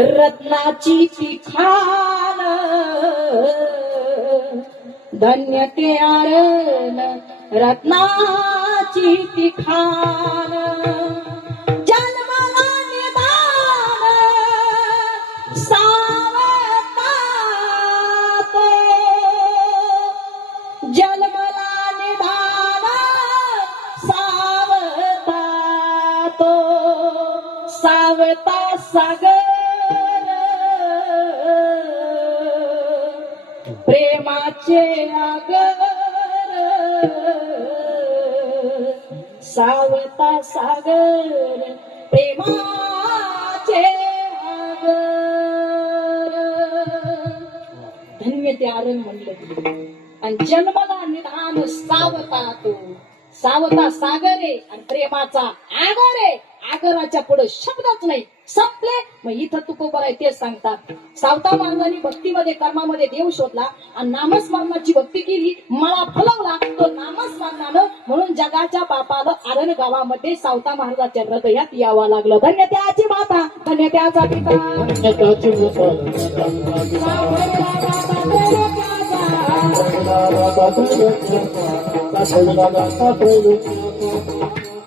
रत्नाची ती खान धन्य ते आरण रत्नाची ती खान जन्मला निदान सावता तो जन्मला निदान सावता तो सावता सागर प्रेमाचे आगर सावता सागर प्रेमाचे आगर धन्य ते आरण म्हणलं आणि जन्मला निधान सावता तो सावता सागर आहे आणि प्रेमाचा आगर आहे आगराच्या पुढे शब्दच नाही संपले मग इथं तुकोबर आहे ते सांगतात सावता महाराजांनी भक्तीमध्ये कर्मामध्ये देव शोधला आणि नामस्मरणाची भक्ती केली मला फलवला तो नामस्मरणानं म्हणून जगाच्या बापाला आरण गावामध्ये सावता महाराजाच्या हृदयात यावं लागलं धन्य त्याची माता धन्य त्याचा पिता That's